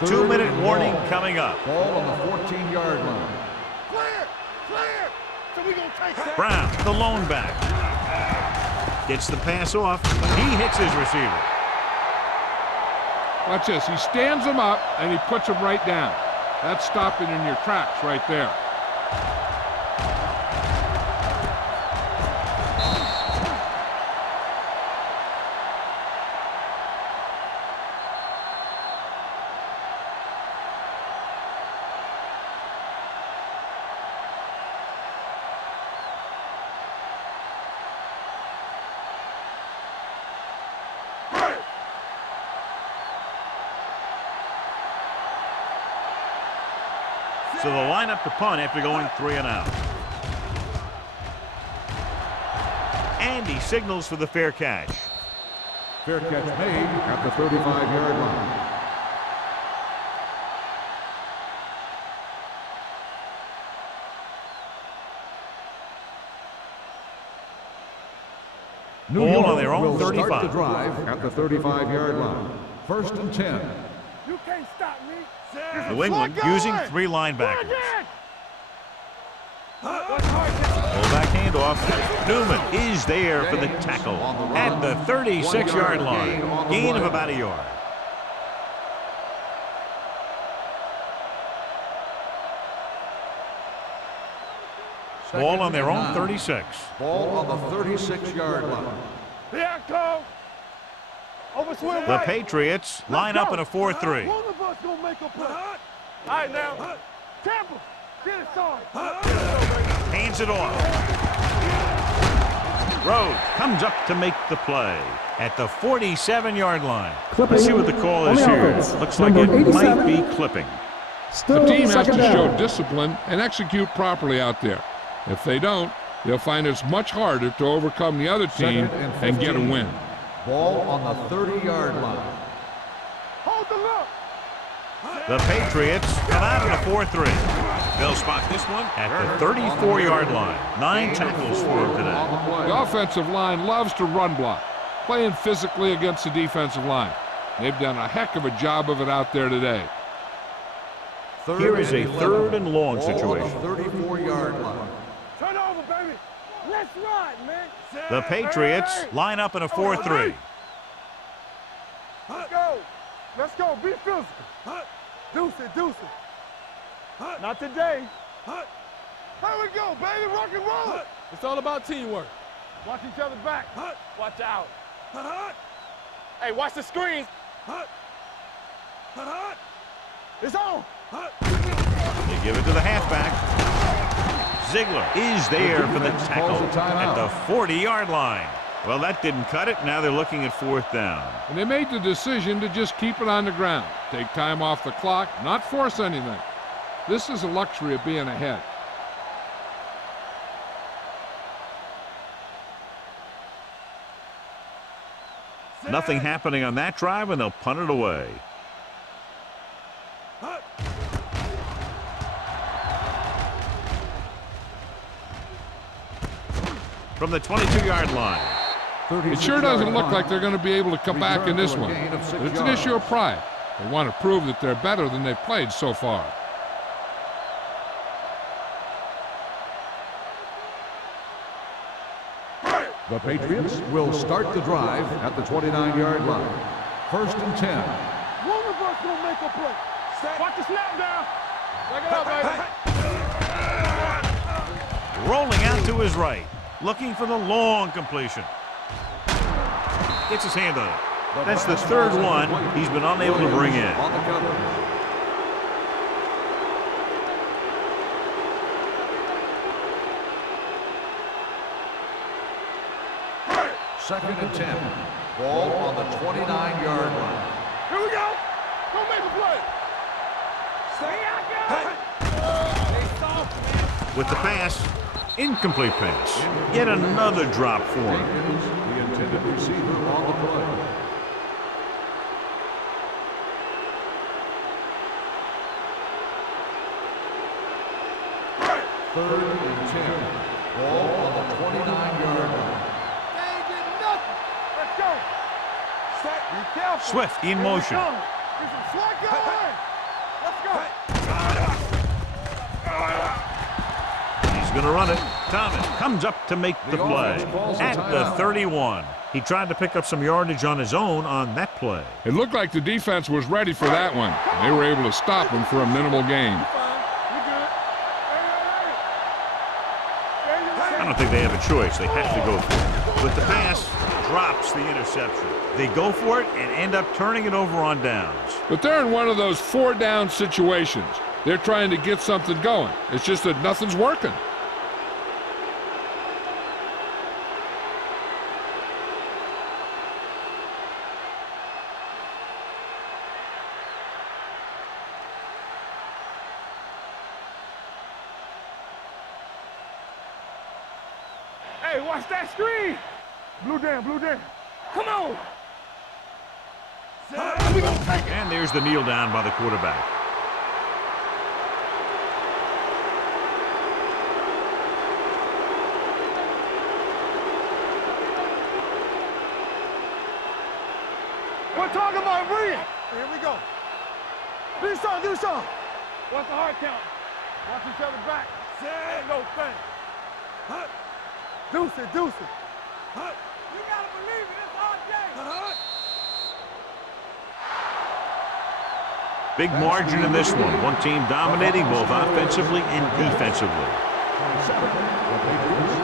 2-minute warning coming up. Ball on the 14-yard line. Clear. Clear. So we gonna take that. Brown, the lone back. Gets the pass off, but he hits his receiver. Watch this. He stands him up, and he puts him right down. That's stopping in your tracks right there. So they'll line up to punt after going 3 and out. And he signals for the fair catch. Fair catch made at the 35-yard line. Ball on their own will start 35. the drive at the 35-yard line. 1st and 10. You can't stop me. New England using 3 linebackers. Fullback handoff. Newman is there for the tackle at the 36-yard line. Gain of about a yard. Ball on their own 36. Ball on the 36-yard line. Here I come. Overswim The right. Patriots line up in a 4-3. One of us gonna make a play. All right, now. Tampa, get it started. Hands it off. Rhodes comes up to make the play at the 47-yard line. Clipping. Let's see what the call is On the here. offense. Looks like Number it might 87. be clipping. Still The team has to second down. show discipline and execute properly out there. If they don't, they'll find it's much harder to overcome the other team 2nd and and get a 15. win. Ball on the 30-yard line. Hold the look. The Patriots come out in a 4-3. They'll spot this one at the 34-yard line. 9 tackles for him today. The offensive line loves to run block, playing physically against the defensive line. They've done a heck of a job of it out there today. Here is a 3rd and long situation. 34-yard line. Turn over, baby. Let's ride, man. The Patriots line up in a 4-3. Let's go. Let's go. Be physical. Deuce it. Not today. Here we go, baby. Rock and roll. It's all about teamwork. Watch each other back. Watch out. Hey, watch the screens. It's on. They give it to the halfback. Ziegler is there for the tackle at the 40-yard line. Well, that didn't cut it. Now they're looking at 4th down. And they made the decision to just keep it on the ground, take time off the clock, not force anything. This is a luxury of being ahead. Nothing happening on that drive, and they'll punt it away. From the 22-yard line. It sure doesn't look like they're going to be able to come back in this one. But it's an issue of pride. They want to prove that they're better than they've played so far. The Patriots will start the drive at the 29-yard line. First and 10. One of us gonna make a play. Watch the snap down. Check it out, baby. Rolling out to his right, looking for the long completion. Gets his hand on it. That's the third one he's been unable to bring in. On the cover. Second and 10. Ball on the 29-yard line. Here we go. Go make a play. Stay out there. With the pass, incomplete pass. Yet another drop for him. Is the intended receiver on the play. Third and 10. Ball on the 29-yard line. They ain't getting nothing. Let's go. Set. Be careful. Swift in motion. Get some slack going. Let's go. He's going to run it. Thomas comes up to make the play at the 31. He tried to pick up some yardage on his own on that play. It looked like the defense was ready for that one. They were able to stop him for a minimal gain. I don't think they have a choice. They have to go for it. With the pass, drops the interception. They go for it and end up turning it over on downs. But they're in one of those 4-down situations. They're trying to get something going. It's just that nothing's working. Hey, watch that screen. Blue down, blue down. Come on. We gonna take it. And there's the kneel down by the quarterback. We're talking about breathing. Here we go. Do something, do something. Watch the heart count. Watch each other back. Ain't no thing. Deuce it, deuce it. You gotta believe it, it's our day. Big margin in this one. One team dominating both offensively and defensively. 27. The Patriots.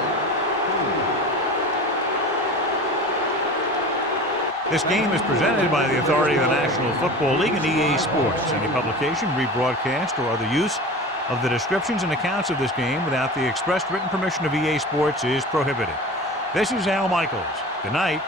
This game is presented by the authority of the National Football League and EA Sports. Any publication, rebroadcast, or other use of the descriptions and accounts of this game without the expressed written permission of EA Sports is prohibited. This is Al Michaels. Good night.